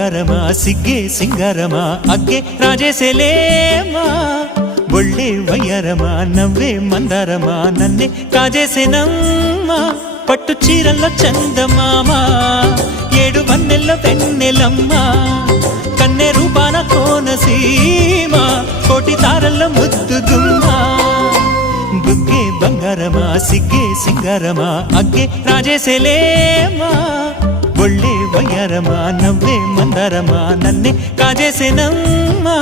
బంగారమా సిగ్గే సింగారమా అగ్గే రాజేసేలేమా ఒళ్ళే వయ్యారమా నవ్వే మందారమా నన్నే కాజేసేనమ్మా పట్టు చీరల్లో చందమామా ఏడు వన్నెల్లో వెన్నెలమ్మా కన్నె రూపాన కోనసీమ కోటి తారల్లో ముద్దుగుమ్మా బుగ్గే బంగారమా సిగ్గే సింగారమా అగ్గే రాజేసేలేమా ఒళ్ళే వయ్యారమా నవ్వే మందారమా నన్నే కాజేసేనమ్మా